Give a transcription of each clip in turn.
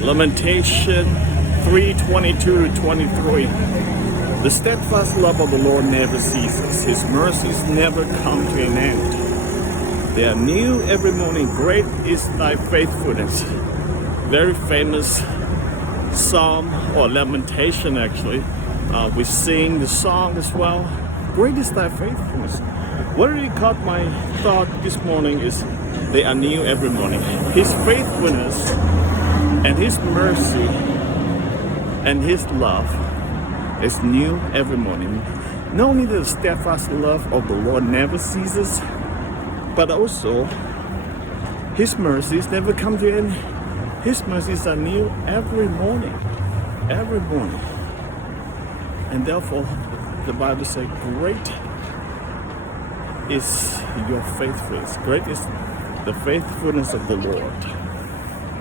Lamentation 3:22-23. The steadfast love of the Lord never ceases. His mercies never come to an end. They are new every morning. Great is thy faithfulness. Very famous psalm or lamentation actually. We sing the song as well. Great is thy faithfulness. What really caught my thought this morning is they are new every morning. His faithfulness and His mercy and His love is new every morning. Not only the steadfast love of the Lord never ceases, but also His mercies never come to an end. His mercies are new every morning. Every morning. And therefore, the Bible says, great is your faithfulness. Great is the faithfulness of the Lord.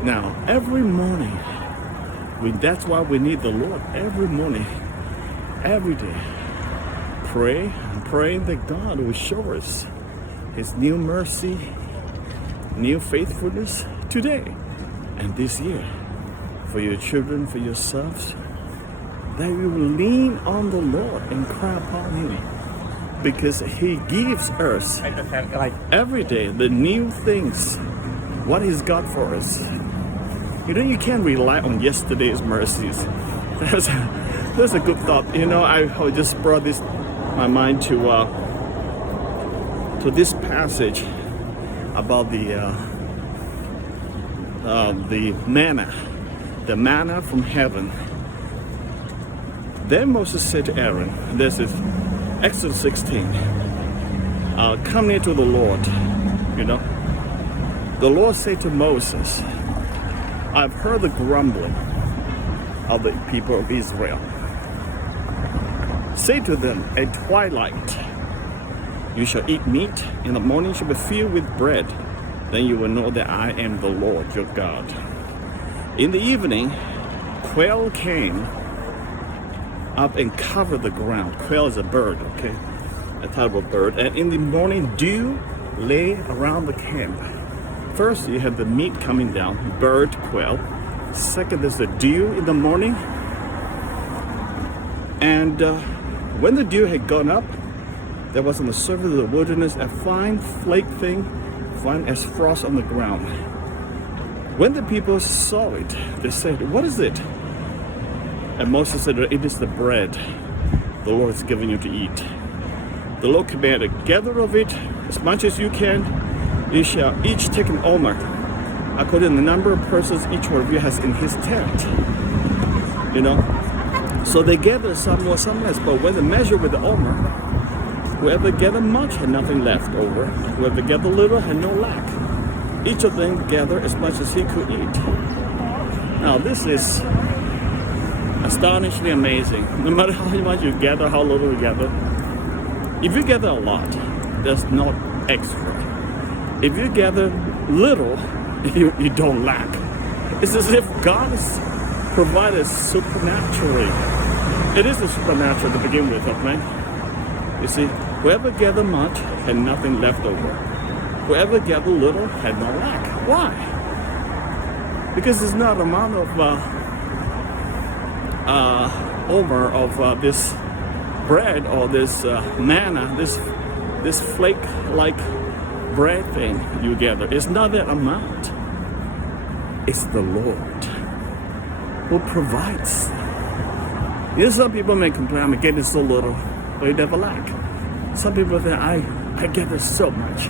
Now, every morning, that's why we need the Lord. Every morning, every day, pray and praying that God will show us His new mercy, new faithfulness today and this year. For your children, for yourselves, that we will lean on the Lord and cry upon Him, because He gives us like every day the new things, what He's got for us. You know, you can't rely on yesterday's mercies. That's a good thought. You know, I just brought my mind to this passage about the manna from heaven. Then Moses said to Aaron, this is Exodus 16, come near to the Lord. You know, the Lord said to Moses, I've heard the grumbling of the people of Israel. Say to them, at twilight you shall eat meat, in the morning shall be filled with bread. Then you will know that I am the Lord your God. In the evening, quail came up and covered the ground. Quail is a bird, okay? A type of bird. And in the morning, dew lay around the camp. First, you have the meat coming down, bird, quail. Second, there's the dew in the morning. And when the dew had gone up, there was on the surface of the wilderness a fine flake thing, fine as frost on the ground. When the people saw it, they said, what is it? And Moses said, it is the bread the Lord has given you to eat. The Lord commanded, gather of it as much as you can. You shall each take an omer, according to the number of persons each one of you has in his tent. You know? So they gathered some more, some less. But when they measured with the omer, whoever gathered much had nothing left over. Whoever gathered little had no lack. Each of them gathered as much as he could eat. Now this is astonishingly amazing. No matter how much you gather, how little you gather. If you gather a lot, that's not extra. If you gather little, you don't lack. It's as if God has provided supernaturally. It is a supernatural to begin with, okay? You see, whoever gathered much had nothing left over. Whoever gathered little had no lack. Why? Because it's not amount of this bread or this manna, this flake-like bread thing you gather. It's not that amount. It's the Lord who provides. You know, some people may complain, I'm getting so little, but you never lack. Some people say, I gather so much,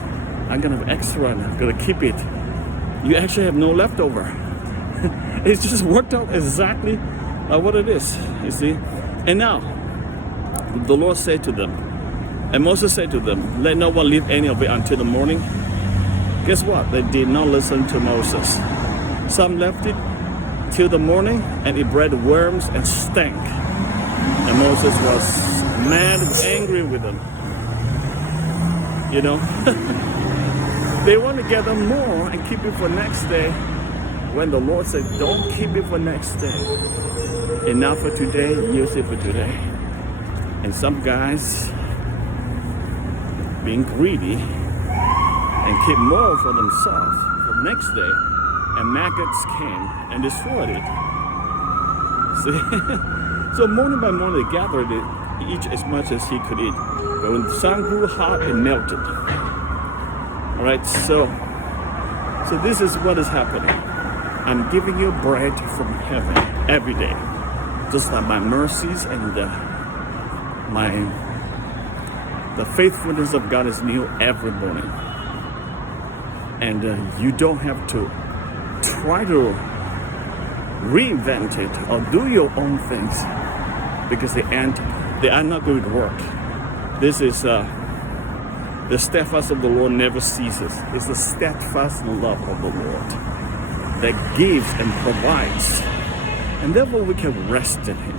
I'm gonna have extra and I'm gonna keep it. You actually have no leftover. It's just worked out exactly what it is, you see. And now, the Lord said to them, and Moses said to them, let no one leave any of it until the morning. Guess what? They did not listen to Moses. Some left it till the morning, and it bred worms and stank. And Moses was mad and angry with them. You know? They want to gather more and keep it for next day, when the Lord said, don't keep it for next day. Enough for today, use it for today. And some guys being greedy and keep more for themselves for next day and maggots came and destroyed it. See? So morning by morning they gathered it, each as much as he could eat. But when the sun grew hot, it melted. All right, so this is what is happening. I'm giving you bread from heaven every day, just like my mercies and the faithfulness of God is new every morning. And you don't have to try to reinvent it or do your own things, because they are not going to work. This is the steadfast of the Lord never ceases. It's the steadfast love of the Lord that gives and provides, and therefore we can rest in Him.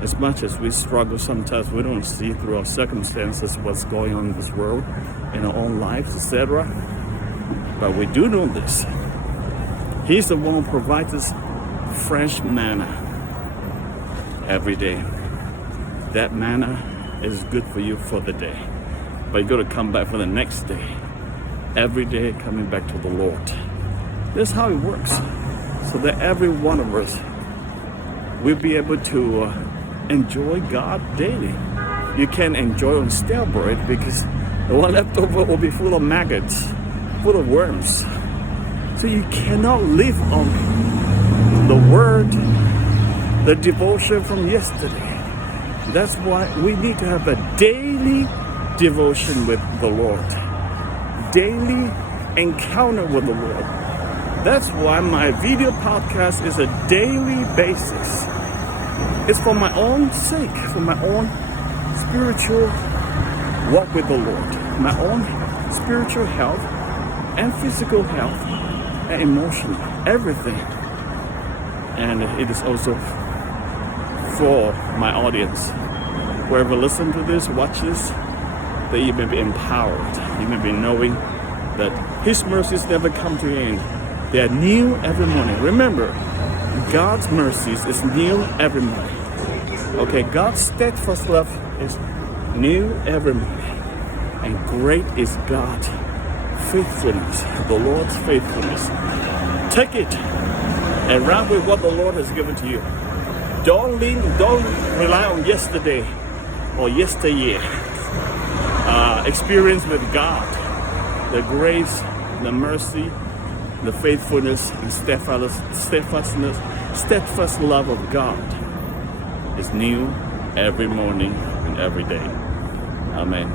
As much as we struggle, sometimes we don't see through our circumstances what's going on in this world, in our own lives, etc. But we do know this. He's the one who provides us fresh manna every day. That manna is good for you for the day, but you got to come back for the next day. Every day coming back to the Lord. That's how it works. So that every one of us will be able to enjoy God daily. You can't enjoy on stale bread, because the one left over will be full of maggots, full of worms. So you cannot live on the word, the devotion from yesterday. That's why we need to have a daily devotion with the Lord, daily encounter with the Lord. That's why my video podcast is a daily basis. It's for my own sake, for my own spiritual walk with the Lord, my own spiritual health and physical health and emotional, everything. And it is also for my audience. Whoever listens to this, watch this, that you may be empowered. You may be knowing that His mercies never come to an end. They are new every morning. Remember, God's mercies is new every morning. Okay, God's steadfast love is new every morning. And great is God's faithfulness, the Lord's faithfulness. Take it and run with what the Lord has given to you. Don't rely on yesterday or yesteryear experience with God. The grace, the mercy, the faithfulness and steadfast love of God is new every morning and every day. Amen.